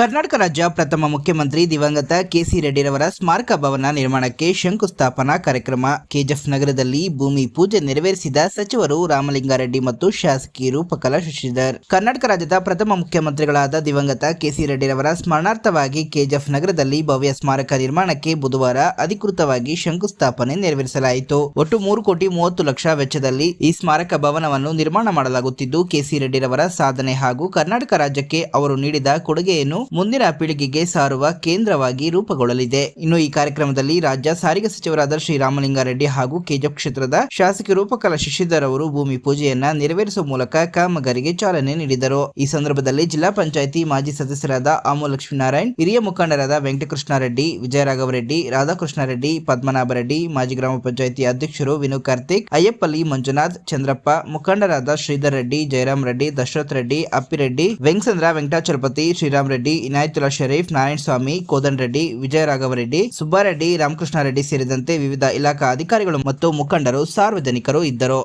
ಕರ್ನಾಟಕ ರಾಜ್ಯ ಪ್ರಥಮ ಮುಖ್ಯಮಂತ್ರಿ ದಿವಂಗತ ಕೆಸಿ ರೆಡ್ಡಿರವರ ಸ್ಮಾರಕ ಭವನ ನಿರ್ಮಾಣಕ್ಕೆ ಶಂಕುಸ್ಥಾಪನಾ ಕಾರ್ಯಕ್ರಮ. ಕೆಜಿಎಫ್ ನಗರದಲ್ಲಿ ಭೂಮಿ ಪೂಜೆ ನೆರವೇರಿಸಿದ ಸಚಿವರು ರಾಮಲಿಂಗಾರೆಡ್ಡಿ ಮತ್ತು ಶಾಸಕಿ ರೂಪಕಲಾ ಶಶಿಧರ್. ಕರ್ನಾಟಕ ರಾಜ್ಯದ ಪ್ರಥಮ ಮುಖ್ಯಮಂತ್ರಿಗಳಾದ ದಿವಂಗತ ಕೆಸಿ ರೆಡ್ಡಿರವರ ಸ್ಮರಣಾರ್ಥವಾಗಿ ಕೆಜಿಎಫ್ ನಗರದಲ್ಲಿ ಭವ್ಯ ಸ್ಮಾರಕ ನಿರ್ಮಾಣಕ್ಕೆ ಬುಧವಾರ ಅಧಿಕೃತವಾಗಿ ಶಂಕುಸ್ಥಾಪನೆ ನೆರವೇರಿಸಲಾಯಿತು. ಒಟ್ಟು 3,30,00,000 ವೆಚ್ಚದಲ್ಲಿ ಈ ಸ್ಮಾರಕ ಭವನವನ್ನು ನಿರ್ಮಾಣ ಮಾಡಲಾಗುತ್ತಿದ್ದು, ಕೆಸಿ ರೆಡ್ಡಿರವರ ಸಾಧನೆ ಹಾಗೂ ಕರ್ನಾಟಕ ರಾಜ್ಯಕ್ಕೆ ಅವರು ನೀಡಿದ ಕೊಡುಗೆಯನ್ನು ಮುಂದಿನ ಪೀಳಿಗೆಗೆ ಸಾರುವ ಕೇಂದ್ರವಾಗಿ ರೂಪುಗೊಳ್ಳಲಿದೆ. ಇನ್ನು ಈ ಕಾರ್ಯಕ್ರಮದಲ್ಲಿ ರಾಜ್ಯ ಸಾರಿಗೆ ಸಚಿವರಾದ ಶ್ರೀ ರಾಮಲಿಂಗಾರೆಡ್ಡಿ ಹಾಗೂ ಕೆಜಿಎಫ್ ಕ್ಷೇತ್ರದ ಶಾಸಕಿ ರೂಪಕಲಾ ಶಶಿಧರ್ ಅವರು ಭೂಮಿ ಪೂಜೆಯನ್ನ ನೆರವೇರಿಸುವ ಮೂಲಕ ಕಾಮಗಾರಿಗೆ ಚಾಲನೆ ನೀಡಿದರು. ಈ ಸಂದರ್ಭದಲ್ಲಿ ಜಿಲ್ಲಾ ಪಂಚಾಯಿತಿ ಮಾಜಿ ಸದಸ್ಯರಾದ ಆಮು ಲಕ್ಷ್ಮೀನಾರಾಯಣ್, ಹಿರಿಯ ಮುಖಂಡರಾದ ವೆಂಕಟಕೃಷ್ಣಾರೆಡ್ಡಿ, ವಿಜಯರಾಘವರೆಡ್ಡಿ, ರಾಧಾಕೃಷ್ಣಾರೆಡ್ಡಿ, ಪದ್ಮನಾಭರೆಡ್ಡಿ, ಮಾಜಿ ಗ್ರಾಮ ಪಂಚಾಯಿತಿ ಅಧ್ಯಕ್ಷರು ವಿನು ಕಾರ್ತಿಕ್, ಅಯ್ಯಪ್ಪಲ್ಲಿ ಮಂಜುನಾಥ್, ಚಂದ್ರಪ್ಪ, ಮುಖಂಡರಾದ ಶ್ರೀಧರ್ ರೆಡ್ಡಿ, ಜಯರಾಮ್ ರೆಡ್ಡಿ, ದಶರಥ್ ರೆಡ್ಡಿ, ಅಪ್ಪಿರೆಡ್ಡಿ, ವೆಂಕಸಂದ್ರ, ವೆಂಕಟಾಚಲಪತಿ, ಶ್ರೀರಾಮ್ ರೆಡ್ಡಿ, ಇನಾಯತುಲ್ಲಾ ಶರೀಫ್, ನಾರಾಯಣ ಸ್ವಾಮಿ, ಕೋದನ್ ರೆಡ್ಡಿ, ವಿಜಯರಾಘವರೆಡ್ಡಿ, ಸುಬ್ಬಾರೆಡ್ಡಿ, ರಾಮಕೃಷ್ಣಾರೆಡ್ಡಿ ಸೇರಿದಂತೆ ವಿವಿಧ ಇಲಾಖಾ ಅಧಿಕಾರಿಗಳು ಮತ್ತು ಮುಖಂಡರು, ಸಾರ್ವಜನಿಕರು ಇದ್ದರು.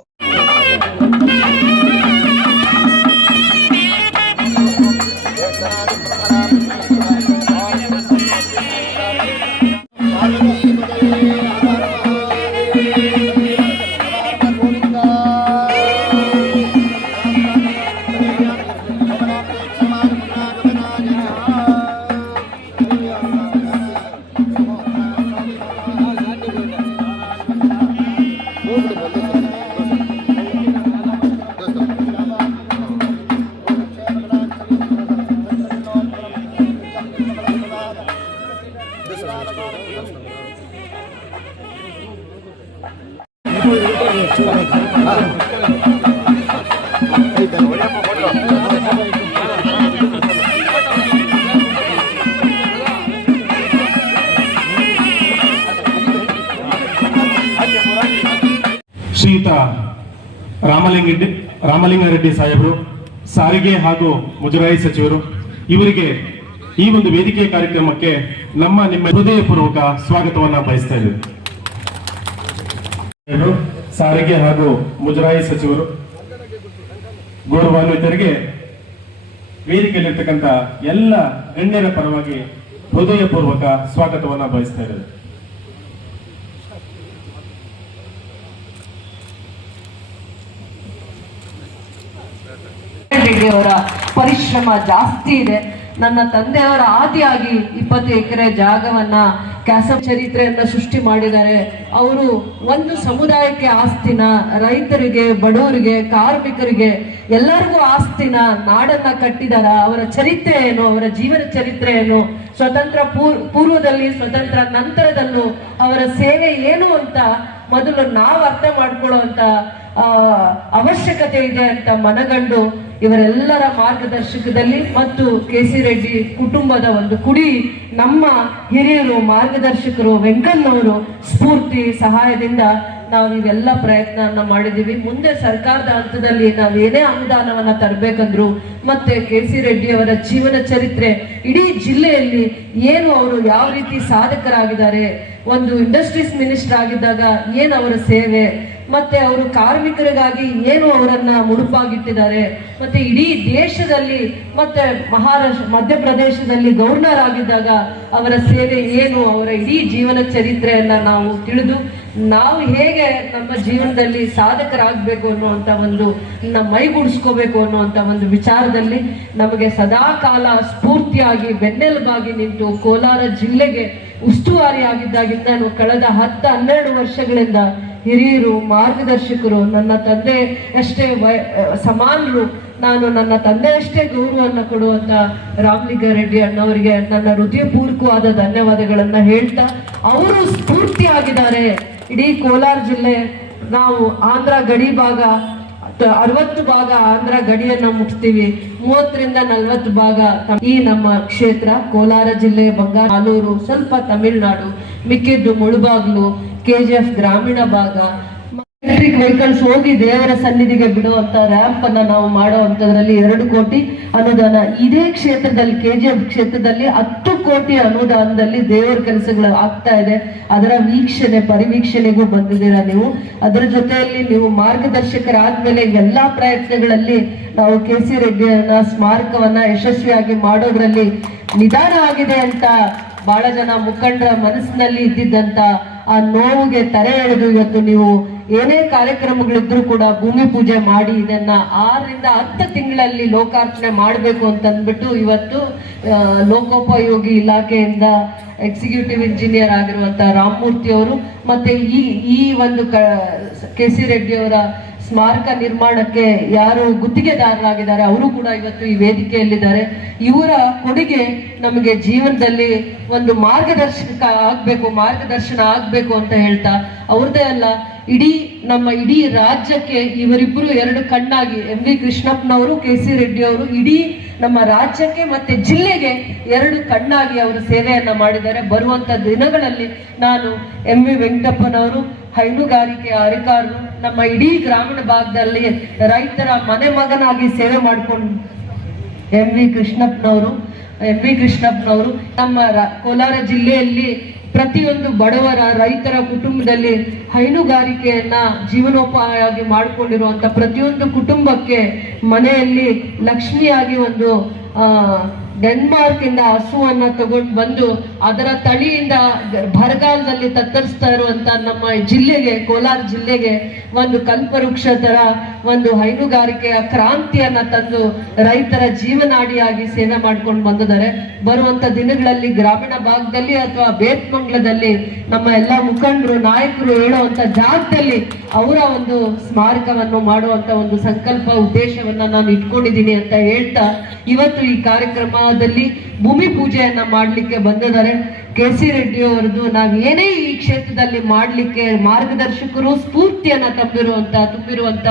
ಶ್ರೀಯುತ ರಾಮಲಿಂಗಾರೆಡ್ಡಿ ಸಾಹೇಬರು, ಸಾರಿಗೆ ಹಾಗೂ ಮುಜರಾಯಿ ಸಚಿವರು, ಇವರಿಗೆ ಈ ಒಂದು ವೇದಿಕೆ ಕಾರ್ಯಕ್ರಮಕ್ಕೆ ನಿಮ್ಮ ಹೃದಯಪೂರ್ವಕ ಸ್ವಾಗತವನ್ನ ಬಯಸ್ತಾ ಇದ್ದೇವೆ. ಸಾರಿಗೆ ಹಾಗೂ ಮುಜರಾಯಿ ಸಚಿವರು, ಗೌರವಾನ್ವಿತರಿಗೆ, ವೇದಿಕೆಯಲ್ಲಿರ್ತಕ್ಕಂಥ ಎಲ್ಲ ಗಣ್ಯರ ಪರವಾಗಿ ಹೃದಯಪೂರ್ವಕ ಸ್ವಾಗತವನ್ನ ಬಯಸ್ತಾ ಇದ್ದೇವೆ. ಅವರ ಪರಿಶ್ರಮ ಜಾಸ್ತಿ ಇದೆ. ನನ್ನ ತಂದೆಯವರ ಆದಿಯಾಗಿ 20 ಎಕರೆ ಜಾಗವನ್ನ ಕ್ಯಾಸಬ್ ಚರಿತ್ರೆಯನ್ನ ಸೃಷ್ಟಿ ಮಾಡಿದ್ದಾರೆ. ಅವರು ಒಂದು ಸಮುದಾಯಕ್ಕೆ ಆಸ್ತಿನ, ರೈತರಿಗೆ, ಬಡವರಿಗೆ, ಕಾರ್ಮಿಕರಿಗೆ ಎಲ್ಲರಿಗೂ ಆಸ್ತಿನ, ನಾಡನ್ನ ಕಟ್ಟಿದಾರ. ಅವರ ಚರಿತ್ರೆ ಏನು, ಅವರ ಜೀವನ ಚರಿತ್ರೆ ಏನು, ಸ್ವತಂತ್ರ ಪೂರ್ವದಲ್ಲಿ, ಸ್ವತಂತ್ರ ನಂತರದಲ್ಲೂ ಅವರ ಸೇವೆ ಏನು ಅಂತ ಮೊದಲು ನಾವು ಅರ್ಥ ಮಾಡ್ಕೊಳ್ಳುವಂತ ಅವಶ್ಯಕತೆ ಇದೆ ಅಂತ ಮನಗಂಡು ಇವರೆಲ್ಲರ ಮಾರ್ಗದರ್ಶಕದಲ್ಲಿ ಮತ್ತು ಕೆಸಿ ರೆಡ್ಡಿ ಕುಟುಂಬದ ಒಂದು ಕುಡಿ ನಮ್ಮ ಹಿರಿಯರು, ಮಾರ್ಗದರ್ಶಕರು, ವೆಂಕಣ್ಣವರು ಸ್ಫೂರ್ತಿ ಸಹಾಯದಿಂದ ನಾವು ಇವೆಲ್ಲ ಪ್ರಯತ್ನವನ್ನ ಮಾಡಿದೀವಿ. ಮುಂದೆ ಸರ್ಕಾರದ ಹಂತದಲ್ಲಿ ನಾವೇನೇ ಅನುದಾನವನ್ನ ತರಬೇಕಂದ್ರು ಮತ್ತೆ ಕೆಸಿ ರೆಡ್ಡಿ ಅವರ ಜೀವನ ಚರಿತ್ರೆ, ಇಡೀ ಜಿಲ್ಲೆಯಲ್ಲಿ ಏನು ಅವರು ಯಾವ ರೀತಿ ಸಾಧಕರಾಗಿದ್ದಾರೆ, ಒಂದು ಇಂಡಸ್ಟ್ರೀಸ್ ಮಿನಿಸ್ಟರ್ ಆಗಿದ್ದಾಗ ಏನು ಅವರ ಸೇವೆ, ಮತ್ತೆ ಅವರು ಕಾರ್ಮಿಕರಿಗಾಗಿ ಏನು ಅವರನ್ನ ಮುಡುಪಾಗಿಟ್ಟಿದ್ದಾರೆ, ಮತ್ತೆ ಇಡೀ ದೇಶದಲ್ಲಿ ಮತ್ತೆ ಮಧ್ಯಪ್ರದೇಶದಲ್ಲಿ ಗವರ್ನರ್ ಆಗಿದ್ದಾಗ ಅವರ ಸೇವೆ ಏನು, ಅವರ ಇಡೀ ಜೀವನ ಚರಿತ್ರೆಯನ್ನ ನಾವು ತಿಳಿದು ನಾವು ಹೇಗೆ ನಮ್ಮ ಜೀವನದಲ್ಲಿ ಸಾಧಕರಾಗಬೇಕು ಅನ್ನುವಂಥ ಒಂದು ಮೈಗೂಡಿಸ್ಕೋಬೇಕು ಅನ್ನುವಂಥ ಒಂದು ವಿಚಾರದಲ್ಲಿ ನಮಗೆ ಸದಾ ಕಾಲ ಸ್ಫೂರ್ತಿಯಾಗಿ ಬೆನ್ನೆಲುಬಾಗಿ ನಿಂತು ಕೋಲಾರ ಜಿಲ್ಲೆಗೆ ಉಸ್ತುವಾರಿ ಆಗಿದ್ದಾಗಿಂದ ಕಳೆದ 10-12 ವರ್ಷಗಳಿಂದ ಹಿರಿಯರು, ಮಾರ್ಗದರ್ಶಕರು, ನನ್ನ ತಂದೆ ಅಷ್ಟೇ ಸಮಾನರು, ನಾನು ನನ್ನ ತಂದೆಯಷ್ಟೇ ಗೌರವವನ್ನು ಕೊಡುವಂತ ರಾಮಲಿಂಗಾರೆಡ್ಡಿ ಅಣ್ಣವರಿಗೆ ನನ್ನ ಹೃದಯಪೂರ್ವಕವಾದ ಧನ್ಯವಾದಗಳನ್ನ ಹೇಳ್ತಾ, ಅವರು ಸ್ಫೂರ್ತಿ ಆಗಿದ್ದಾರೆ. ಇಡೀ ಕೋಲಾರ ಜಿಲ್ಲೆ, ನಾವು ಆಂಧ್ರ ಗಡಿ ಭಾಗ 60 ಭಾಗ ಆಂಧ್ರ ಗಡಿಯನ್ನ ಮುಟ್ತೀವಿ, 30ರಿಂದ 40 ಭಾಗ ಈ ನಮ್ಮ ಕ್ಷೇತ್ರ ಕೋಲಾರ ಜಿಲ್ಲೆ, ಆಲೂರು, ಸ್ವಲ್ಪ ತಮಿಳುನಾಡು, ಮಿಕ್ಕಿದ್ದು ಮುಳುಬಾಗ್ಲು, ಕೆಜಿಎಫ್ ಗ್ರಾಮೀಣ ಭಾಗ. ಎಲೆಕ್ಟ್ರಿಕ್ ವೆಹಿಕಲ್ಸ್ ಹೋಗಿ ದೇವರ ಸನ್ನಿಧಿಗೆ ಬಿಡುವಂತ ರ್ಯಾಂಪ್ ಅನ್ನ ನಾವು ಮಾಡುವಂತದ್ರಲ್ಲಿ 2 ಕೋಟಿ ಅನುದಾನ ಇದೇ ಕ್ಷೇತ್ರದಲ್ಲಿ, ಕೆಜಿಎಫ್ ಕ್ಷೇತ್ರದಲ್ಲಿ 10 ಕೋಟಿ ಅನುದಾನದಲ್ಲಿ ದೇವರ ಕೆಲಸಗಳು ಆಗ್ತಾ ಇದೆ. ಅದರ ವೀಕ್ಷಣೆ ಪರಿವೀಕ್ಷಣೆಗೂ ಬಂದಿದ್ದೀರಾ ನೀವು. ಅದರ ಜೊತೆಯಲ್ಲಿ ನೀವು ಮಾರ್ಗದರ್ಶಕರಾದ್ಮೇಲೆ ಎಲ್ಲಾ ಪ್ರಯತ್ನಗಳಲ್ಲಿ ನಾವು KC ರೆಡ್ಡಿಯವರ ಸ್ಮಾರಕವನ್ನ ಯಶಸ್ವಿಯಾಗಿ ಮಾಡೋದ್ರಲ್ಲಿ ನಿಧಾನ ಆಗಿದೆ ಅಂತ ಬಹಳ ಜನ ಮುಖಂಡರ ಮನಸ್ಸಿನಲ್ಲಿ ಇದ್ದಿದ್ದಂತ ಆ ನೋವಿಗೆ ತೆರೆ ಎಳೆದು ಇವತ್ತು ನೀವು ಏನೇ ಕಾರ್ಯಕ್ರಮಗಳಿದ್ರು ಕೂಡ ಭೂಮಿ ಪೂಜೆ ಮಾಡಿ ಇದನ್ನ 6 ರಿಂದ 10 ತಿಂಗಳಲ್ಲಿ ಲೋಕಾರ್ಪಣೆ ಮಾಡಬೇಕು ಅಂತ ಅಂದ್ಬಿಟ್ಟು ಇವತ್ತು ಲೋಕೋಪಯೋಗಿ ಇಲಾಖೆಯಿಂದ ಎಕ್ಸಿಕ್ಯೂಟಿವ್ ಇಂಜಿನಿಯರ್ ಆಗಿರುವಂತ ರಾಮಮೂರ್ತಿ ಅವರು ಮತ್ತೆ ಈ ಒಂದು KC ರೆಡ್ಡಿಯವರ ಸ್ಮಾರಕ ನಿರ್ಮಾಣಕ್ಕೆ ಯಾರು ಗುತ್ತಿಗೆದಾರರಾಗಿದ್ದಾರೆ ಅವರು ಕೂಡ ಇವತ್ತು ಈ ವೇದಿಕೆಯಲ್ಲಿದ್ದಾರೆ. ಇವರ ಕೊಡುಗೆ ನಮಗೆ ಜೀವನದಲ್ಲಿ ಒಂದು ಮಾರ್ಗದರ್ಶನ ಆಗ್ಬೇಕು ಅಂತ ಹೇಳ್ತಾ, ಅವ್ರದೇ ಅಲ್ಲ ಇಡೀ ರಾಜ್ಯಕ್ಕೆ ಇವರಿಬ್ಬರು 2 ಕಣ್ಣಾಗಿ MV ಕೃಷ್ಣಪ್ಪನವರು KC ರೆಡ್ಡಿ ಅವರು ಇಡೀ ನಮ್ಮ ರಾಜ್ಯಕ್ಕೆ ಮತ್ತೆ ಜಿಲ್ಲೆಗೆ 2 ಕಣ್ಣಾಗಿ ಅವರು ಸೇವೆಯನ್ನ ಮಾಡಿದ್ದಾರೆ. ಬರುವಂತ ದಿನಗಳಲ್ಲಿ ನಾನು MV ವೆಂಕಟಪ್ಪನವರು ಹೈನುಗಾರಿಕೆ ಅಧಿಕಾರರು ನಮ್ಮ ಇಡೀ ಗ್ರಾಮೀಣ ಭಾಗದಲ್ಲಿ ರೈತರ ಮಗನಾಗಿ ಸೇವೆ ಮಾಡ್ಕೊಂಡು MV ಕೃಷ್ಣಪ್ಪನವರು ನಮ್ಮ ಕೋಲಾರ ಜಿಲ್ಲೆಯಲ್ಲಿ ಪ್ರತಿಯೊಂದು ಬಡವರ ರೈತರ ಕುಟುಂಬದಲ್ಲಿ ಹೈನುಗಾರಿಕೆಯನ್ನ ಜೀವನೋಪಾಯವಾಗಿ ಮಾಡಿಕೊಂಡಿರುವಂತ ಪ್ರತಿಯೊಂದು ಕುಟುಂಬಕ್ಕೆ ಮನೆಯಲ್ಲಿ ಲಕ್ಷ್ಮಿಯಾಗಿ ಒಂದು ಡೆನ್ಮಾರ್ಕ್ ಇಂದ ಹಸುವನ್ನ ತಗೊಂಡು ಬಂದು ಅದರ ತಳಿಯಿಂದ ಬರಗಾಲದಲ್ಲಿ ತತ್ತರಿಸ್ತಾ ಇರುವಂತ ನಮ್ಮ ಜಿಲ್ಲೆಗೆ, ಕೋಲಾರ ಜಿಲ್ಲೆಗೆ ಒಂದು ಕಲ್ಪವೃಕ್ಷ ತರ ಒಂದು ಹೈನುಗಾರಿಕೆಯ ಕ್ರಾಂತಿಯನ್ನ ತಂದು ರೈತರ ಜೀವನಾಡಿಯಾಗಿ ಸೇವೆ ಮಾಡ್ಕೊಂಡು ಬಂದಿದ್ದಾರೆ. ಬರುವಂತ ದಿನಗಳಲ್ಲಿ ಗ್ರಾಮೀಣ ಭಾಗದಲ್ಲಿ ಅಥವಾ ಬೇತ್ಮಂಗ್ಲದಲ್ಲಿ ನಮ್ಮ ಎಲ್ಲಾ ಮುಖಂಡರು ನಾಯಕರು ಹೇಳುವಂತ ಜಾಗದಲ್ಲಿ ಅವರ ಒಂದು ಸ್ಮಾರಕವನ್ನು ಮಾಡುವಂತ ಒಂದು ಸಂಕಲ್ಪ ಉದ್ದೇಶವನ್ನ ನಾನು ಇಟ್ಕೊಂಡಿದ್ದೀನಿ ಅಂತ ಹೇಳ್ತಾ ಇವತ್ತು ಈ ಕಾರ್ಯಕ್ರಮದಲ್ಲಿ ಭೂಮಿ ಪೂಜೆಯನ್ನ ಮಾಡ್ಲಿಕ್ಕೆ ಬಂದಿದ್ದಾರೆ. KC ರೆಡ್ಡಿ ಅವರದು ನಾವ್ ಏನೇ ಈ ಕ್ಷೇತ್ರದಲ್ಲಿ ಮಾಡ್ಲಿಕ್ಕೆ ಮಾರ್ಗದರ್ಶಕರು ಸ್ಫೂರ್ತಿಯನ್ನ ತುಂಬಿರುವಂತ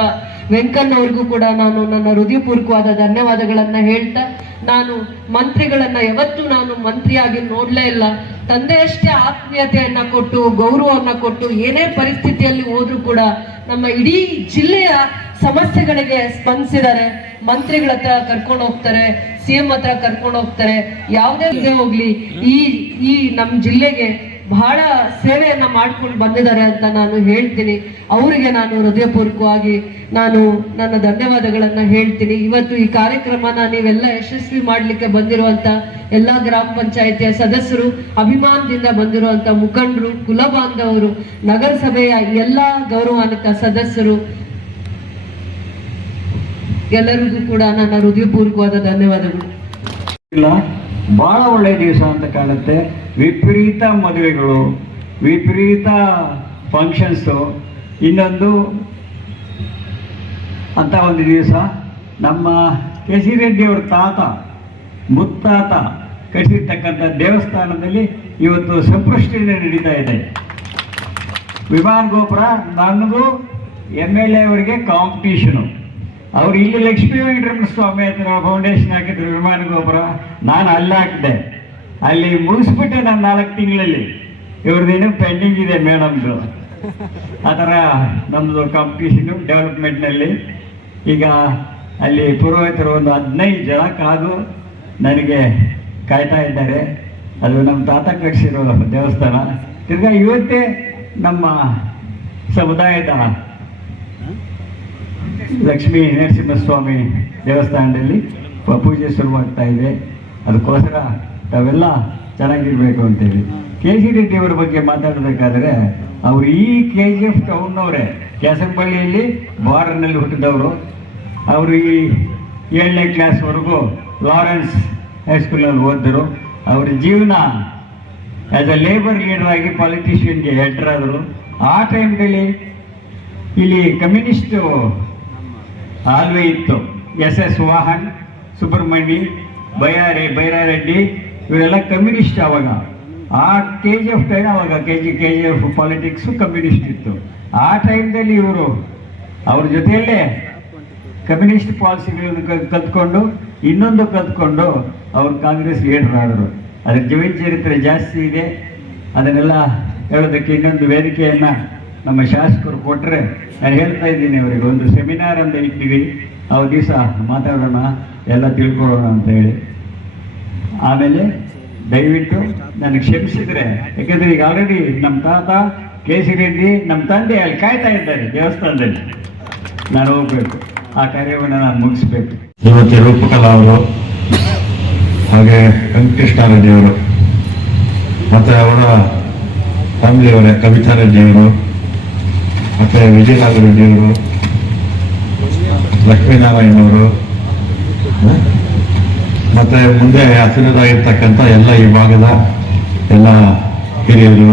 ವೆಂಕಣ್ಣವ್ರಿಗೂ ಕೂಡ ನಾನು ನನ್ನ ಹೃದಯಪೂರ್ವಕವಾದ ಧನ್ಯವಾದಗಳನ್ನ ಹೇಳ್ತಾ, ನಾನು ಮಂತ್ರಿಗಳನ್ನ ಯಾವತ್ತೂ ನಾನು ಮಂತ್ರಿಯಾಗಿ ನೋಡ್ಲೇ ಇಲ್ಲ. ತಂದೆಯಷ್ಟೇ ಆತ್ಮೀಯತೆಯನ್ನ ಕೊಟ್ಟು ಗೌರವವನ್ನ ಕೊಟ್ಟು ಏನೇ ಪರಿಸ್ಥಿತಿಯಲ್ಲಿ ಹೋದ್ರು ಕೂಡ ನಮ್ಮ ಇಡೀ ಜಿಲ್ಲೆಯ ಸಮಸ್ಯೆಗಳಿಗೆ ಸ್ಪಂದಿಸಿದ್ದಾರೆ. ಮಂತ್ರಿಗಳ ಹತ್ರ ಕರ್ಕೊಂಡು ಹೋಗ್ತಾರೆ, CM ಹತ್ರ ಕರ್ಕೊಂಡು ಹೋಗ್ತಾರೆ. ಯಾವುದೇ ಹೋಗ್ಲಿ ಈ ನಮ್ಮ ಜಿಲ್ಲೆಗೆ ಬಹಳ ಸೇವೆಯನ್ನ ಮಾಡ್ಕೊಂಡು ಬಂದಿದ್ದಾರೆ ಅಂತ ನಾನು ಹೇಳ್ತೀನಿ. ಅವರಿಗೆ ನಾನು ಹೃದಯಪೂರ್ವಕವಾಗಿ ನಾನು ನನ್ನ ಧನ್ಯವಾದಗಳನ್ನ ಹೇಳ್ತೀನಿ. ಇವತ್ತು ಈ ಕಾರ್ಯಕ್ರಮನ ನೀವೆಲ್ಲ ಯಶಸ್ವಿ ಮಾಡ್ಲಿಕ್ಕೆ ಬಂದಿರುವಂತ ಎಲ್ಲಾ ಗ್ರಾಮ ಪಂಚಾಯಿತಿಯ ಸದಸ್ಯರು, ಅಭಿಮಾನದಿಂದ ಬಂದಿರುವಂತ ಮುಖಂಡರು, ಕುಲ ಬಾಂಧವರು, ನಗರಸಭೆಯ ಎಲ್ಲಾ ಗೌರವಾನ್ವಿತ ಸದಸ್ಯರು ಎಲ್ಲರಿಗೂ ಕೂಡ ನನ್ನ ಹೃದಯಪೂರ್ವಕವಾದ ಧನ್ಯವಾದಗಳು. ಇಲ್ಲ, ಬಹಳ ಒಳ್ಳೆ ದಿವಸ ಅಂತ ಕಾಣುತ್ತೆ. ವಿಪರೀತ ಮದುವೆಗಳು, ವಿಪರೀತ ಫಂಕ್ಷನ್ಸು, ಇನ್ನೊಂದು ಅಂತ ಒಂದು ದಿವಸ ನಮ್ಮ KC ರೆಡ್ಡಿಯವರ ಮುತ್ತಾತ ಕಟ್ಟಿರ್ತಕ್ಕಂಥ ದೇವಸ್ಥಾನದಲ್ಲಿ ಇವತ್ತು ಸಂಪೃಷ್ಟಿನೇ ನಡೀತಾ ಇದೆ. ವಿಮಾನ ಗೋಪುರ ನನ್ನದು MLA ಅವರಿಗೆ ಕಾಂಪಿಟೀಷನು. ಅವ್ರು ಇಲ್ಲಿ ಲಕ್ಷ್ಮೀ ವೆಂಕಟರಮಣ ಸ್ವಾಮಿ ಹತ್ರ ಫೌಂಡೇಶನ್ ಹಾಕಿದ್ರು ವಿಮಾನ ಗೋಪುರ, ನಾನು ಅಲ್ಲಿ ಹಾಕಿದೆ. ಅಲ್ಲಿ ಮುಗಿಸ್ಬಿಟ್ಟೆ ನಾನು 4 ತಿಂಗಳಲ್ಲಿ. ಇವ್ರದ್ದೇನು ಪೆಂಡಿಂಗ್ ಇದೆ ಮೇಡಮ್ದು. ಆ ಥರ ನಮ್ಮದು ಕಾಂಪಿಟೀಷನು ಡೆವಲಪ್ಮೆಂಟ್ನಲ್ಲಿ. ಈಗ ಅಲ್ಲಿ ಪುರೋಹಿತರು ಒಂದು 15 ಜನ ಕಾದು ನನಗೆ ಕಾಯ್ತಾ ಇದ್ದಾರೆ. ಅದು ನಮ್ಮ ತಾತ ಕಟ್ಟಿಸಿರೋ ದೇವಸ್ಥಾನ. ತಿರ್ಗಾ ಇವತ್ತೇ ನಮ್ಮ ಸಮುದಾಯದ ಲಕ್ಷ್ಮೀ ನರಸಿಂಹಸ್ವಾಮಿ ದೇವಸ್ಥಾನದಲ್ಲಿ ಪೂಜೆ ಶುರುವಾಗ್ತಾ ಇದೆ. ಅದಕ್ಕೋಸ್ಕರ ತಾವೆಲ್ಲ ಚೆನ್ನಾಗಿರ್ಬೇಕು ಅಂತೇಳಿ. KC ರೆಡ್ಡಿಯವರ ಬಗ್ಗೆ ಮಾತಾಡಬೇಕಾದ್ರೆ ಅವರು ಈ KGF ಟೌನ್ನವರೇ, ಕ್ಯಾಸಂಬಳ್ಳಿಯಲ್ಲಿ ಬಾರ್ಡರ್ನಲ್ಲಿ ಹುಟ್ಟಿದವರು. ಅವರು ಈ 7ನೇ ಕ್ಲಾಸ್ವರೆಗೂ ಲಾರೆನ್ಸ್ ಹೈಸ್ಕೂಲಲ್ಲಿ ಓದಿದ್ರು. ಅವ್ರ ಜೀವನ ಆ್ಯಸ್ ಅ ಲೇಬರ್ ಲೀಡರ್ ಆಗಿ ಪಾಲಿಟಿಷಿಯನ್ಗೆ ಎಂಟರ್ ಆದರು. ಆ ಟೈಮ್ನಲ್ಲಿ ಇಲ್ಲಿ ಕಮ್ಯುನಿಸ್ಟು ಆಲ್ವೆ ಇತ್ತು. SS ವಾಹನ್, ಸುಬ್ರಹ್ಮಣ್ಯ, ಬೈರಾರೆಡ್ಡಿ ಇವರೆಲ್ಲ ಕಮ್ಯುನಿಸ್ಟ್. ಅವಾಗ ಆ KGF ಟೈಮ್, ಅವಾಗ KGF ಪಾಲಿಟಿಕ್ಸು ಕಮ್ಯುನಿಸ್ಟ್ ಇತ್ತು. ಆ ಟೈಮ್ದಲ್ಲಿ ಇವರು ಅವ್ರ ಜೊತೆಯಲ್ಲೇ ಕಮ್ಯುನಿಸ್ಟ್ ಪಾಲಿಸಿಗಳನ್ನು ಕಲ್ತ್ಕೊಂಡು ಇನ್ನೊಂದು ಕಲ್ತ್ಕೊಂಡು ಅವರು ಕಾಂಗ್ರೆಸ್ ಲೀಡರ್ ಆದರು. ಅದರ ಜೀವನ ಚರಿತ್ರೆ ಜಾಸ್ತಿ ಇದೆ. ಅದನ್ನೆಲ್ಲ ಹೇಳೋದಕ್ಕೆ ಇನ್ನೊಂದು ವೇದಿಕೆಯನ್ನು ನಮ್ಮ ಶಾಸಕರು ಕೊಟ್ಟರೆ ನಾನು ಹೇಳ್ತಾ ಇದ್ದೀನಿ ಅವರಿಗೆ, ಒಂದು ಸೆಮಿನಾರ್ ಅಂತ ಇಟ್ಟಿವಿ, ಆ ದಿವಸ ಮಾತಾಡೋಣ, ಎಲ್ಲ ತಿಳ್ಕೊಳ್ಳೋಣ ಅಂತ ಹೇಳಿ. ಆಮೇಲೆ ದಯವಿಟ್ಟು ನನಗೆ ಕ್ಷಮಿಸಿದ್ರೆ, ಯಾಕಂದ್ರೆ ಈಗ ಆಲ್ರೆಡಿ ನಮ್ಮ ತಾತ ಕೆ ಸಿ ರೆಡ್ಡಿ ನಮ್ಮ ತಂದೆ ಅಲ್ಲಿ ಕಾಯ್ತಾ ಇದ್ದಾರೆ ದೇವಸ್ಥಾನದಲ್ಲಿ. ನಾನು ಹೋಗ್ಬೇಕು, ಆ ಕಾರ್ಯವನ್ನು ನಾನು ಮುಗಿಸ್ಬೇಕು. ಇವತ್ತು ರೂಪಕಲಾ ಅವರು, ಹಾಗೆ ವೆಂಕಟೇಶ ರೆಡ್ಡಿ ಅವರು, ಮತ್ತು ಅವರ ಫ್ಯಾಮಿಲಿಯವರೇ ಕವಿತಾ ರೆಡ್ಡಿಯವರು, ಮತ್ತು ವಿಜಯನಾಥ ರೆಡ್ಡಿಯವರು, ಲಕ್ಷ್ಮೀನಾರಾಯಣವರು, ಮತ್ತು ಮುಂದೆ ಹಸಿರದಾಗಿರ್ತಕ್ಕಂಥ ಎಲ್ಲ ಈ ಭಾಗದ ಎಲ್ಲ ಹಿರಿಯರು,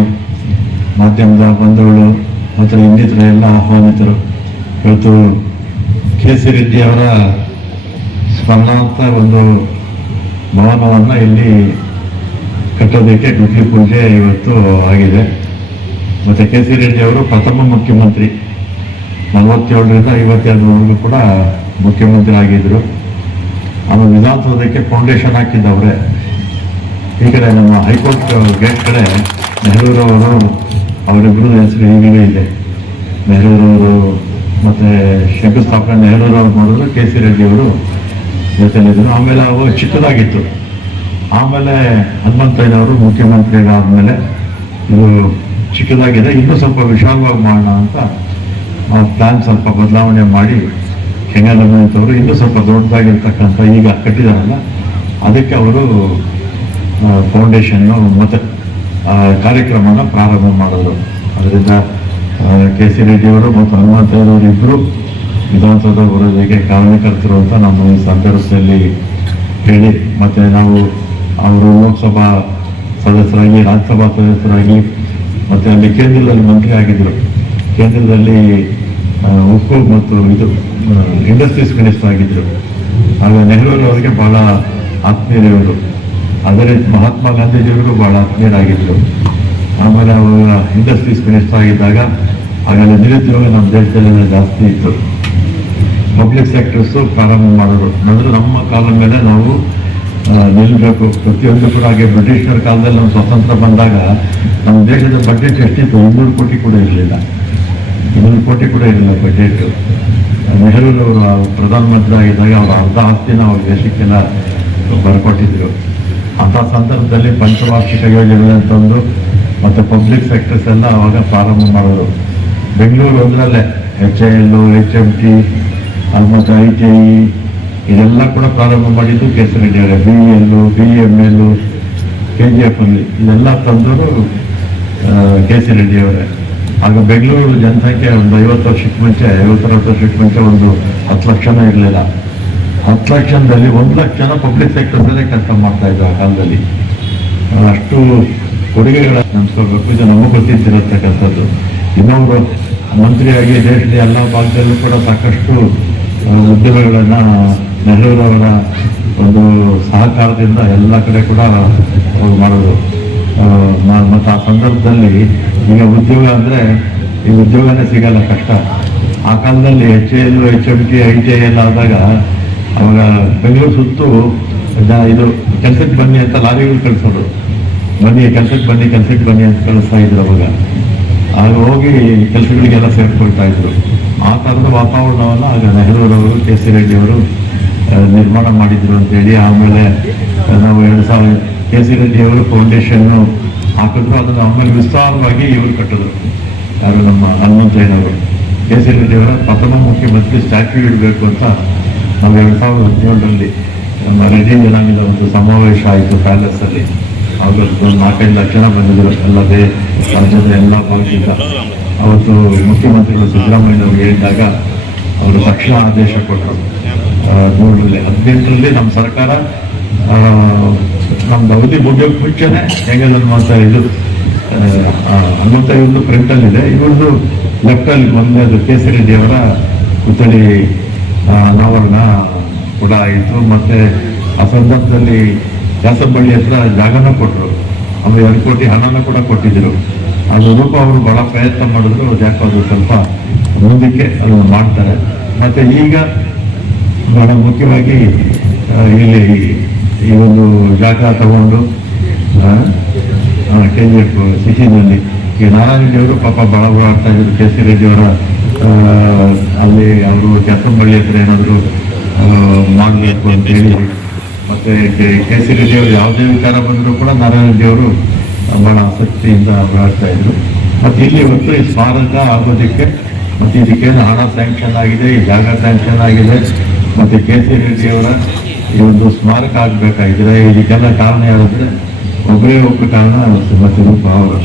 ಮಾಧ್ಯಮದ ಬಂಧುಗಳು ಮತ್ತು ಇನ್ನಿತರ ಎಲ್ಲ ಆಹ್ವಾನಿತರು, ಇವತ್ತು ಕೆ ಸಿ ರೆಡ್ಡಿ ಅವರ ಸ್ಮರಣಾರ್ಥ ಒಂದು ಭವನವನ್ನು ಇಲ್ಲಿ ಕಟ್ಟೋದಕ್ಕೆ ಗುದ್ಲಿ ಪೂಜೆ ಇವತ್ತು ಆಗಿದೆ. ಮತ್ತು ಕೆ ಸಿ ರೆಡ್ಡಿ ಅವರು ಪ್ರಥಮ ಮುಖ್ಯಮಂತ್ರಿ, 47ರಿಂದ 52ವರೆಗೂ ಕೂಡ ಮುಖ್ಯಮಂತ್ರಿ ಆಗಿದ್ದರು. ಆಮೇಲೆ ವಿಧಾನಸೌಧಕ್ಕೆ ಫೌಂಡೇಶನ್ ಹಾಕಿದ್ದವ್ರೆ. ಈ ಕಡೆ ನಮ್ಮ ಹೈಕೋರ್ಟ್ ಗೇಟ್ ಕಡೆ ನೆಹರೂರವರು, ಅವರಿಬ್ಬರು ಹೆಸರು ಈಗಲೂ ಇದೆ. ನೆಹರೂರವರು ಮತ್ತು ಶಂಕುಸ್ಥಾಪನೆ ನೆಹರೂರವ್ರು ಮಾಡಿದ್ರು, ಕೆ ಸಿ ರೆಡ್ಡಿ ಅವರು ಜೊತೆಲಿದ್ದರು. ಆಮೇಲೆ ಅವು ಚಿಕ್ಕದಾಗಿತ್ತು. ಆಮೇಲೆ ಹನುಮಂತಯ್ಯನವರು ಮುಖ್ಯಮಂತ್ರಿಗಳಾದಮೇಲೆ ಇದು ಚಿಕ್ಕದಾಗಿದೆ, ಇನ್ನೂ ಸ್ವಲ್ಪ ವಿಶಾಲವಾಗಿ ಮಾಡೋಣ ಅಂತ ನಾವು ಪ್ಲಾನ್ ಸ್ವಲ್ಪ ಬದಲಾವಣೆ ಮಾಡಿ ಕೆಂಗಲವರು ಇನ್ನೂ ಸ್ವಲ್ಪ ದೊಡ್ಡದಾಗಿರ್ತಕ್ಕಂಥ ಈಗ ಕಟ್ಟಿದಾರಲ್ಲ, ಅದಕ್ಕೆ ಅವರು ಫೌಂಡೇಶನ್ನು ಮತ್ತು ಕಾರ್ಯಕ್ರಮನ ಪ್ರಾರಂಭ ಮಾಡಿದ್ರು. ಅದರಿಂದ ಕೆ ಸಿ ರೆಡ್ಡಿಯವರು ಮತ್ತು ಹನುಮಂತಯ್ಯನವರು ಇಬ್ಬರು ವಿಧಾನಸೌಧ ಬರೋದಕ್ಕೆ ಕಾರಣಕರ್ತರು ಅಂತ ನಾನು ಈ ಸಂದರ್ಭದಲ್ಲಿ ಹೇಳಿ, ಮತ್ತು ನಾವು ಅವರು ಲೋಕಸಭಾ ಸದಸ್ಯರಾಗಿ, ರಾಜ್ಯಸಭಾ ಸದಸ್ಯರಾಗಿ, ಮತ್ತು ಅಲ್ಲಿ ಕೇಂದ್ರದಲ್ಲಿ ಮಂತ್ರಿ ಆಗಿದ್ದರು. ಕೇಂದ್ರದಲ್ಲಿ ಉಕ್ಕು ಮತ್ತು ಇದು ಇಂಡಸ್ಟ್ರೀಸ್ ಮಿನಿಸ್ಟರ್ ಆಗಿದ್ದರು. ಆಗ ನೆಹರೂರವರಿಗೆ ಭಾಳ ಆತ್ಮೀಯರು. ಅದೇ ಮಹಾತ್ಮ ಗಾಂಧೀಜಿಯವರು ಭಾಳ ಆತ್ಮೀಯರಾಗಿದ್ದರು. ಆಮೇಲೆ ಅವರ ಇಂಡಸ್ಟ್ರೀಸ್ ಮಿನಿಸ್ಟರ್ ಆಗಿದ್ದಾಗ ಆಗಲೇ ನಿರುದ್ಯೋಗ ನಮ್ಮ ದೇಶದಲ್ಲಿ ಜಾಸ್ತಿ ಇತ್ತು. ಪಬ್ಲಿಕ್ ಸೆಕ್ಟರ್ಸು ಪ್ರಾರಂಭ ಮಾಡೋರು. ಅಂದರೆ ನಮ್ಮ ಕಾಲದ ಮೇಲೆ ನಾವು ನಿಲ್ಲಬೇಕು. ಪ್ರತಿಯೊಂದು ಕೂಡ ಹಾಗೆ ಬ್ರಿಟಿಷರ ಕಾಲದಲ್ಲಿ ನಮ್ಮ ಸ್ವತಂತ್ರ ಬಂದಾಗ ನಮ್ಮ ದೇಶದ ಬಜೆಟ್ ಎಷ್ಟಿತ್ತು? 200 ಕೋಟಿ ಕೂಡ ಇರಲಿಲ್ಲ. 200 ಕೋಟಿ ಕೂಡ ಇರಲಿಲ್ಲ ಬಜೆಟ್. ನೆಹರೂರವರು ಪ್ರಧಾನಮಂತ್ರಿ ಆಗಿದ್ದಾಗ ಅವರ ಅರ್ಧ ಆಸ್ತಿನ ಅವ್ರ ದೇಶಕ್ಕೆಲ್ಲ ಬರ್ಕೊಟ್ಟಿದ್ರು. ಅಂಥ ಸಂದರ್ಭದಲ್ಲಿ ಪಂಚವಾರ್ಷಿಕ ಯೋಜನೆ ಅಂತಂದು ಮತ್ತು ಪಬ್ಲಿಕ್ ಸೆಕ್ಟರ್ಸ್ ಎಲ್ಲ ಅವಾಗ ಪ್ರಾರಂಭ ಮಾಡೋರು. ಬೆಂಗಳೂರು ಒಂದರಲ್ಲೇ HIL, HMT, ಮತ್ತು ITI ಇದೆಲ್ಲ ಕೂಡ ಪ್ರಾರಂಭ ಮಾಡಿದ್ದು ಕೆ ಸಿ ರೆಡ್ಡಿ ಅವರೇ. BEL, BML, KGF ಅಲ್ಲಿ ಇದೆಲ್ಲ ತಂದವರು ಕೆ ಸಿ ರೆಡ್ಡಿ ಅವರೇ. ಆಗ ಬೆಂಗಳೂರು ಜನಸಂಖ್ಯೆ ಒಂದು 50 ವರ್ಷಕ್ಕೆ ಮುಂಚೆ, 50-60 ವರ್ಷಕ್ಕೆ ಮುಂಚೆ ಒಂದು 10 ಲಕ್ಷನೂ ಇರಲಿಲ್ಲ. 10 ಲಕ್ಷದಲ್ಲಿ 1 ಲಕ್ಷ ಜನ ಪಬ್ಲಿಕ್ ಸೆಕ್ಟರ್ಸಲ್ಲೇ ಕೆಲಸ ಮಾಡ್ತಾ ಇದ್ರು ಆ ಕಾಲದಲ್ಲಿ. ಅಷ್ಟು ಕೊಡುಗೆಗಳ ನೆನೆಸ್ಕೋಬೇಕು. ಇದು ನಮಗೂ ಗೊತ್ತಿದ್ದಿರತಕ್ಕಂಥದ್ದು. ಇನ್ನೊಬ್ಬರು ಮಂತ್ರಿಯಾಗಿ ದೇಶದ ಎಲ್ಲ ಭಾಗದಲ್ಲೂ ಕೂಡ ಸಾಕಷ್ಟು ಉದ್ಯೋಗಗಳನ್ನು ನೆಹರೂರವರ ಒಂದು ಸಹಕಾರದಿಂದ ಎಲ್ಲ ಕಡೆ ಕೂಡ ಮಾಡೋದು. ಮತ್ತು ಆ ಸಂದರ್ಭದಲ್ಲಿ ಈಗ ಉದ್ಯೋಗ ಅಂದರೆ ಈ ಉದ್ಯೋಗನೇ ಸಿಗಲ್ಲ, ಕಷ್ಟ. ಆ ಕಾಲದಲ್ಲಿ HIL, HMT, ITI ಆದಾಗ ಅವಾಗ ಬೆಂಗಳೂರು ಸುತ್ತು ಇದು ಕೆಲಸಕ್ಕೆ ಬನ್ನಿ ಅಂತ ಲಾರಿಗಳು ಕಳಿಸೋದು. ಬನ್ನಿ ಕೆಲಸಕ್ಕೆ ಬನ್ನಿ ಅಂತ ಕಳಿಸ್ತಾ ಇದ್ರು ಅವಾಗ. ಆಗ ಹೋಗಿ ಕೆಲಸಗಳಿಗೆಲ್ಲ ಸೇರ್ಕೊಳ್ತಾ ಇದ್ರು. ಆ ಥರದ ವಾತಾವರಣವನ್ನು ಆಗ ನೆಹರೂರವರು, ಕೆ ಸಿ ರೆಡ್ಡಿಯವರು ನಿರ್ಮಾಣ ಮಾಡಿದ್ರು ಅಂತೇಳಿ. ಆಮೇಲೆ ನಾವು 2000 ಕೆ ಸಿ ರೆಡ್ಡಿಯವರು ಫೌಂಡೇಶನ್ನು ಹಾಕಿದ್ರು. ಅದನ್ನು ಆಮೇಲೆ ವಿಸ್ತಾರವಾಗಿ ಇವರು ಕಟ್ಟಿದ್ರು. ಯಾರು? ನಮ್ಮ ಹನುಮಂತಯ್ಯನವರು. ಕೆ ಸಿ ರೆಡ್ಡಿಯವರ ಪ್ರಥಮ ಮುಖ್ಯಮಂತ್ರಿ ಸ್ಟ್ಯಾಚ್ಯೂ ಇಡಬೇಕು ಅಂತ ನಾವು 2017ರಲ್ಲಿ ನಮ್ಮ ರೆಡ್ಡಿ ಜನಾಂಗದ ಒಂದು ಸಮಾವೇಶ ಆಯಿತು ಪ್ಯಾಲೇಸಲ್ಲಿ. ಅವತ್ತು ಒಂದು 4-5 ಲಕ್ಷ ಜನ ಬಂದಿದ್ದರು, ಅಲ್ಲದೆ ರಾಜ್ಯದ ಎಲ್ಲ ಭಾಗದಿಂದ. ಅವತ್ತು ಮುಖ್ಯಮಂತ್ರಿಗಳು ಸಿದ್ದರಾಮಯ್ಯನವರು ಹೇಳಿದಾಗ ಅವರು ತಕ್ಷಣ ಆದೇಶ ಕೊಟ್ಟರು. 2018ರಲ್ಲಿ ನಮ್ಮ ಸರ್ಕಾರ ನಮ್ದು ಅವಧಿ ಮುಗಿಯೋಕ್ಕೆ ಮುಂಚೆನೆ ಹೆಂಗದ ಇದು ಹನುಮಂತಯ್ಯವ್ರದ್ದು ಪ್ರಿಂಟಲ್ಲಿದೆ, ಇವ್ರದ್ದು ಲೆಫ್ಟಲ್ಲಿ ಮೊದಲನೇದು ಕೆ ಸಿ ರೆಡ್ಡಿಯವರ ಪುತ್ಥಳಿ ಅನಾವರಣ ಕೂಡ ಆಯಿತು. ಮತ್ತು ಆ ಸಂದರ್ಭದಲ್ಲಿ ದಾಸಬಳ್ಳಿ ಹತ್ರ ಜಾಗನ ಕೊಟ್ಟರು. ಆಮೇಲೆ 2 ಕೋಟಿ ಹಣನ ಕೂಡ ಕೊಟ್ಟಿದ್ದರು. ಅದು ರೂಪ ಅವರು ಭಾಳ ಪ್ರಯತ್ನ ಮಾಡಿದ್ರು. ಯಾಕೋ ಅದು ಸ್ವಲ್ಪ ಮುಂದಕ್ಕೆ ಅದು ಮಾಡ್ತಾರೆ. ಮತ್ತು ಈಗ ಭಾಳ ಮುಖ್ಯವಾಗಿ ಇಲ್ಲಿ ಈ ಒಂದು ಜಾಗ ತಗೊಂಡು KGF ಸಿಟಿನಲ್ಲಿ ಈಗ ನಾರಾಯಣ ರೆಡ್ಡಿಯವರು ಪಾಪ ಭಾಳ ಓಡಾಡ್ತಾ ಇದ್ರು. ಕೆ ಸಿ ರೆಡ್ಡಿಯವರ ಅಲ್ಲಿ ಅವರು ಕೆಸಂಬಳ್ಳಿ ಹತ್ರ ಏನಾದರೂ ಮಾಡಬೇಕು ಅಂತೇಳಿ ಮತ್ತೆ ಕೆ ಸಿ ರೆಡ್ಡಿ ಅವರು ಯಾವುದೇ ವಿಚಾರ ಬಂದರೂ ಕೂಡ ನಾರಾಯಣ ರೆಡ್ಡಿ ಅವರು ಬಹಳ ಆಸಕ್ತಿಯಿಂದ ಓಡಾಡ್ತಾ ಇದ್ರು. ಮತ್ತು ಇಲ್ಲಿ ಇವತ್ತು ಈ ಸ್ಮಾರಕ ಆಗೋದಕ್ಕೆ ಮತ್ತು ಇದಕ್ಕೇನು ಹಣ ಸ್ಯಾಂಕ್ಷನ್ ಆಗಿದೆ, ಈ ಜಾಗ ಸ್ಯಾಂಕ್ಷನ್ ಆಗಿದೆ, ಮತ್ತು ಕೆ ಸಿ ರೆಡ್ಡಿ ಅವರ ಈ ಒಂದು ಸ್ಮಾರಕ ಆಗಬೇಕಾಗಿದೆ. ಇದಕ್ಕೆಲ್ಲ ಕಾರಣ ಯಾರಂದ್ರೆ ಒಬ್ಬರೇ ಒಬ್ಬ ಕಾರಣ ಶ್ರೀಮತಿ ರೂಪಾ ಅವರು.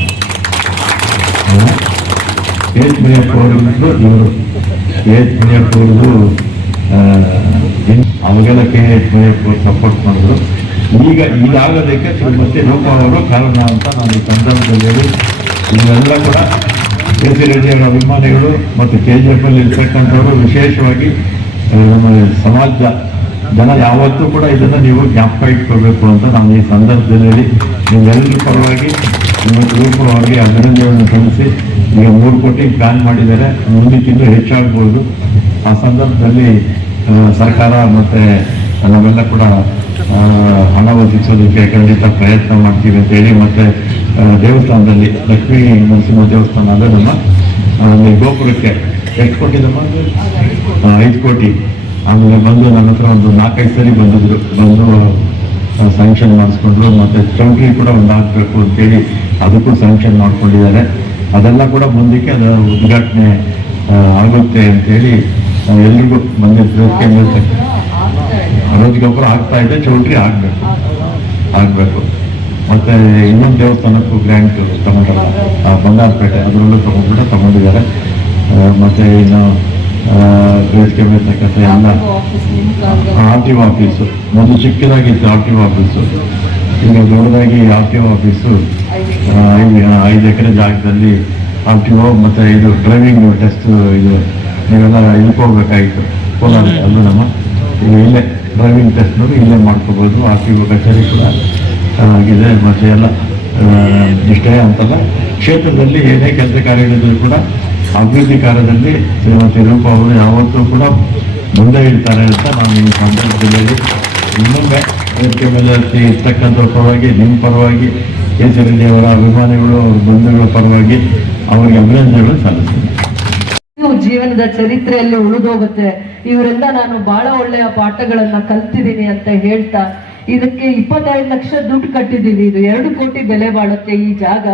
ಕೆ ಎಚ್ ಮುನಿಯಪ್ಪ ಅವರಿದ್ದು ಇವರು ಕೆ ಎಚ್ ಮುನಿಯಪ್ಪ ಅವ್ರದ್ದು ಅವಾಗೆಲ್ಲ ಕೆ ಎಚ್ ಮುನಿಯಪ್ಪ ಅವರು ಸಪೋರ್ಟ್ ಮಾಡಿದ್ರು. ಈಗ ಇದಾಗೋದಕ್ಕೆ ಶ್ರೀಮತಿ ರೂಪಾ ಅವರು ಕಾರಣ ಅಂತ ನಾನು ಈ ಸಂದರ್ಭದಲ್ಲಿ ಇವೆಲ್ಲ ಕೂಡ ಕೆ ಸಿ ರೆಡ್ಡಿ ಅವರ ಅಭಿಮಾನಿಗಳು ಮತ್ತು KGF ಅಲ್ಲಿ ಇರ್ತಕ್ಕಂಥವರು ವಿಶೇಷವಾಗಿ ನಮ್ಮ ಸಮಾಜದ ಜನ ಯಾವತ್ತೂ ಕೂಡ ಇದನ್ನು ನೀವು ಜ್ಞಾಪಕ ಇಟ್ಕೊಳ್ಬೇಕು ಅಂತ ನಾನು ಈ ಸಂದರ್ಭದಲ್ಲಿ ನೀವೆಲ್ಲರ ಪರವಾಗಿ ನಿಮ್ಮ ರೂಪವಾಗಿ ಅಭಿನಂದನೆಯನ್ನು ಸಲ್ಲಿಸಿ ಈಗ 3 ಕೋಟಿ ಪ್ಲಾನ್ ಮಾಡಿದ್ದಾರೆ, ಮುಂದಕ್ಕೆ ಇನ್ನೂ ಹೆಚ್ಚಾಗ್ಬೋದು. ಆ ಸಂದರ್ಭದಲ್ಲಿ ಸರ್ಕಾರ ಮತ್ತು ನಾವೆಲ್ಲ ಕೂಡ ಹಣ ಒದಗಿಸೋದಕ್ಕೆ ಖಂಡಿತ ಪ್ರಯತ್ನ ಮಾಡ್ತೀವಿ ಅಂತೇಳಿ, ಮತ್ತು ದೇವಸ್ಥಾನದಲ್ಲಿ ಲಕ್ಷ್ಮೀ ನರಸಿಂಹ ದೇವಸ್ಥಾನ ಅಂದರೆ ನಮ್ಮ ಗೋಪುರಕ್ಕೆ ಎಷ್ಟು ಕೊಟ್ಟಿದ್ದಮ್ಮ? 5 ಕೋಟಿ. ಆಮೇಲೆ ಬಂದು ನನ್ನ ಹತ್ರ ಒಂದು 4-5 ಸರಿ ಬಂದಿದ್ರು, ಬಂದು ಸ್ಯಾಂಕ್ಷನ್ ಮಾಡಿಸ್ಕೊಂಡ್ರು. ಮತ್ತು ಚೌಟ್ರಿ ಕೂಡ ಒಂದು ಹಾಕಬೇಕು ಅಂತೇಳಿ ಅದಕ್ಕೂ ಸ್ಯಾಂಕ್ಷನ್ ಮಾಡ್ಕೊಂಡಿದ್ದಾರೆ. ಅದೆಲ್ಲ ಕೂಡ ಮುಂದಕ್ಕೆ ಅದರ ಉದ್ಘಾಟನೆ ಆಗುತ್ತೆ ಅಂತೇಳಿ ಎಲ್ರಿಗೂ ಬಂದಿದ್ದಕ್ಕೆ ರೋಜ್ ಗೊಬ್ಬರ ಆಗ್ತಾ ಇದೆ, ಚೌಟ್ರಿ ಆಗಬೇಕು. ಮತ್ತು ಇನ್ನೊಂದು ದೇವಸ್ಥಾನಕ್ಕೂ ಗ್ರ್ಯಾಂಟ್ ತಗೊಂಡಲ್ಲ, ಬಂಗಾರಪೇಟೆ ಅದರಲ್ಲೂ ತಗೊಂಡಿದ್ದಾರೆ. ಮತ್ತು ಇನ್ನು ಬೇಸಿಗೆ ಬೇತಕ್ಕಂಥ ಎಲ್ಲ RTO ಆಫೀಸು ಮೊದಲು ಚಿಕ್ಕದಾಗಿತ್ತು RTO ಆಫೀಸು, ಈಗ ದೊಡ್ಡದಾಗಿ RTO ಆಫೀಸು 5 ಎಕರೆ ಜಾಗದಲ್ಲಿ RTO ಮತ್ತು ಇದು ಡ್ರೈವಿಂಗ್ ಟೆಸ್ಟ್ ಇದು ನೀವೆಲ್ಲ ಹೋಗ್ಬೇಕಾಗಿತ್ತು ಕೋಲಾರ, ಅಲ್ಲೂ ನಮ್ಮ ಈಗ ಇಲ್ಲೇ ಡ್ರೈವಿಂಗ್ ಟೆಸ್ಟ್ ನೋಡಿ ಇಲ್ಲೇ ಮಾಡ್ಕೋಬೋದು. RTO ಕಚೇರಿ ಕೂಡ ಆಗಿದೆ. ಮತ್ತು ಎಲ್ಲ ಇಷ್ಟೇ ಅಂತಲ್ಲ, ಕ್ಷೇತ್ರದಲ್ಲಿ ಏನೇ ಕೆಲಸ ಕಾರ್ಯಗಳಿದ್ರು ಕೂಡ ಅಭಿವೃದ್ಧಿ ಕಾರ್ಯದಲ್ಲಿ ಶ್ರೀಮತಿ ರೂಪಾ ಅವರು ಯಾವತ್ತೂ ಕೂಡ ಮುಂದೆ ಇರ್ತಾರೆ ಅಂತ ನಾನು ಈ ಸಂದರ್ಭದಲ್ಲಿ ಇನ್ನೊಮ್ಮೆ ವೇದಿಕೆ ಮೇಲೆ ಇರ್ತಕ್ಕಂಥವ್ರ ಪರವಾಗಿ, ನಿಮ್ಮ ಪರವಾಗಿ, ಕೆ ಸಿ ರೆಡ್ಡಿ ಅವರ ಅಭಿಮಾನಿಗಳು, ಅವ್ರ ಬಂಧುಗಳ ಪರವಾಗಿ ಅವರಿಗೆ ಅಭಿನಂದನೆಗಳು ಸಲ್ಲಿಸ್ತೀನಿ. ಜೀವನದ ಚರಿತ್ರೆಯಲ್ಲಿ ಉಳಿದೋಗುತ್ತೆ. ಇವರಿಂದ ನಾನು ಬಹಳ ಒಳ್ಳೆಯ ಪಾಠಗಳನ್ನ ಕಲ್ತಿದ್ದೀನಿ ಅಂತ ಹೇಳ್ತಾ, ಇದಕ್ಕೆ 25 ಲಕ್ಷ ದುಡ್ಡು ಕಟ್ಟಿದ್ದೀವಿ. ಇದು 2 ಕೋಟಿ ಬೆಲೆ ಬಾಳುತ್ತೆ ಈ ಜಾಗ.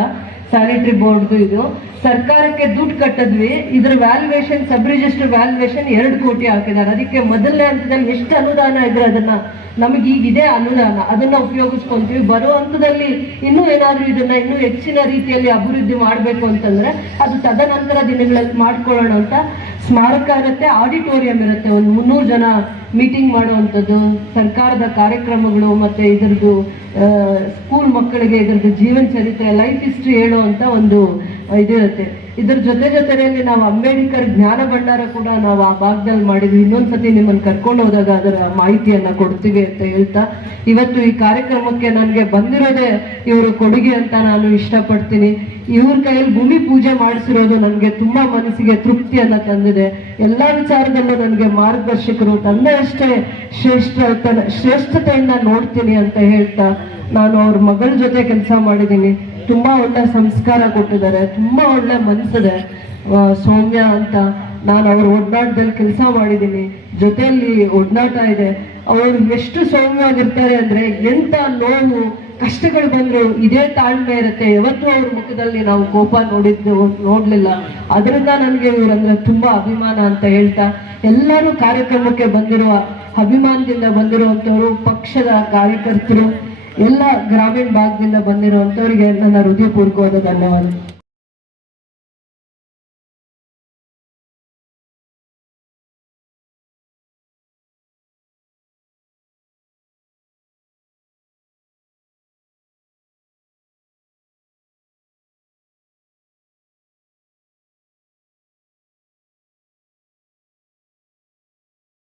ಸ್ಯಾನಿಟರಿ ಬೋರ್ಡ್ದು ಇದು ಸರ್ಕಾರಕ್ಕೆ ದುಡ್ಡು ಕಟ್ಟಿದ್ವಿ. ಇದ್ರ ವ್ಯಾಲ್ಯೂಯೇಷನ್, ಸಬ್ ರಿಜಿಸ್ಟರ್ ವ್ಯಾಲ್ಯೂಯೇಷನ್ 2 ಕೋಟಿ ಹಾಕಿದ್ದಾರೆ. ಅದಕ್ಕೆ ಮೊದಲನೇ ಹಂತದಲ್ಲಿ ಎಷ್ಟು ಅನುದಾನ ಇದ್ರೆ ಅದನ್ನ ನಮಗೆ ಈಗಿದೆ ಅನುದಾನ, ಅದನ್ನ ಉಪಯೋಗಿಸ್ಕೊಂತೀವಿ. ಬರೋ ಹಂತದಲ್ಲಿ ಇನ್ನೂ ಏನಾದ್ರೂ ಇದನ್ನ ಇನ್ನೂ ಹೆಚ್ಚಿನ ರೀತಿಯಲ್ಲಿ ಅಭಿವೃದ್ಧಿ ಮಾಡಬೇಕು ಅಂತಂದ್ರೆ ಅದು ತದನಂತರ ದಿನಗಳಲ್ಲಿ ಮಾಡ್ಕೊಳ್ಳೋಣ ಅಂತ. ಸ್ಮಾರಕ ಇರುತ್ತೆ, ಆಡಿಟೋರಿಯಂ ಇರುತ್ತೆ, ಒಂದು 300 ಜನ ಮೀಟಿಂಗ್ ಮಾಡುವಂಥದ್ದು, ಸರ್ಕಾರದ ಕಾರ್ಯಕ್ರಮಗಳು, ಮತ್ತೆ ಇದ್ರದ್ದು ಸ್ಕೂಲ್ ಮಕ್ಕಳಿಗೆ ಇದ್ರದ್ದು ಜೀವನ ಚರಿತ್ರೆ, ಲೈಫ್ ಹಿಸ್ಟ್ರಿ ಹೇಳುವಂತ ಒಂದು ಇದಿರುತ್ತೆ. ಇದ್ರ ಜೊತೆಯಲ್ಲಿ ನಾವು ಅಂಬೇಡ್ಕರ್ ಜ್ಞಾನ ಭಂಡಾರ ಕೂಡ ನಾವು ಆ ಭಾಗದಲ್ಲಿ ಮಾಡಿದ್ವಿ. ಇನ್ನೊಂದ್ಸತಿ ನಿಮ್ಮನ್ನು ಕರ್ಕೊಂಡು ಹೋದಾಗ ಅದರ ಮಾಹಿತಿಯನ್ನ ಕೊಡ್ತೀವಿ ಅಂತ ಹೇಳ್ತಾ, ಇವತ್ತು ಈ ಕಾರ್ಯಕ್ರಮಕ್ಕೆ ನನಗೆ ಬಂದಿರೋದೇ ಇವರು ಕೊಡುಗೆ ಅಂತ ನಾನು ಇಷ್ಟಪಡ್ತೀನಿ. ಇವ್ರ ಕೈಯಲ್ಲಿ ಭೂಮಿ ಪೂಜೆ ಮಾಡಿಸಿರೋದು ನನಗೆ ತುಂಬಾ ಮನಸ್ಸಿಗೆ ತೃಪ್ತಿಯನ್ನ ತಂದಿದೆ. ಎಲ್ಲಾ ವಿಚಾರದಲ್ಲೂ ನನಗೆ ಮಾರ್ಗದರ್ಶಕರು, ತಂದೆ ಅಷ್ಟೇ ಶ್ರೇಷ್ಠತೆಯಿಂದ ನೋಡ್ತೀನಿ ಅಂತ ಹೇಳ್ತಾ, ನಾನು ಅವ್ರ ಮಗಳ ಜೊತೆ ಕೆಲಸ ಮಾಡಿದ್ದೀನಿ. ತುಂಬಾ ಒಳ್ಳೆ ಸಂಸ್ಕಾರ ಕೊಟ್ಟಿದ್ದಾರೆ, ತುಂಬಾ ಒಳ್ಳೆ ಮನಸ್ಸಿದೆ. ಸೌಮ್ಯ ಅಂತ, ನಾನು ಅವ್ರ ಒಡನಾಟದಲ್ಲಿ ಕೆಲಸ ಮಾಡಿದ್ದೀನಿ, ಜೊತೆಯಲ್ಲಿ ಒಡನಾಟ ಇದೆ. ಅವರು ಎಷ್ಟು ಸೌಮ್ಯವಾಗಿರ್ತಾರೆ ಅಂದ್ರೆ, ಎಂತ ನೋವು ಕಷ್ಟಗಳು ಬಂದ್ರು ಇದೇ ತಾಳ್ಮೆ ಇರುತ್ತೆ. ಯಾವತ್ತೂ ಅವ್ರ ಮುಖದಲ್ಲಿ ನಾವು ಕೋಪ ನೋಡ್ಲಿಲ್ಲ. ಅದರಿಂದ ನನಗೆ ಇವ್ರಂದ್ರೆ ತುಂಬಾ ಅಭಿಮಾನ ಅಂತ ಹೇಳ್ತಾ, ಎಲ್ಲರೂ ಕಾರ್ಯಕ್ರಮಕ್ಕೆ ಬಂದಿರುವ ಅಭಿಮಾನದಿಂದ ಬಂದಿರುವಂತವರು, ಪಕ್ಷದ ಕಾರ್ಯಕರ್ತರು, ಎಲ್ಲ ಗ್ರಾಮೀಣ ಭಾಗದಿಂದ ಬಂದಿರುವಂತವರಿಗೆ ನನ್ನ ಹೃದಯಪೂರ್ವಕವಾದ ಧನ್ಯವಾದ.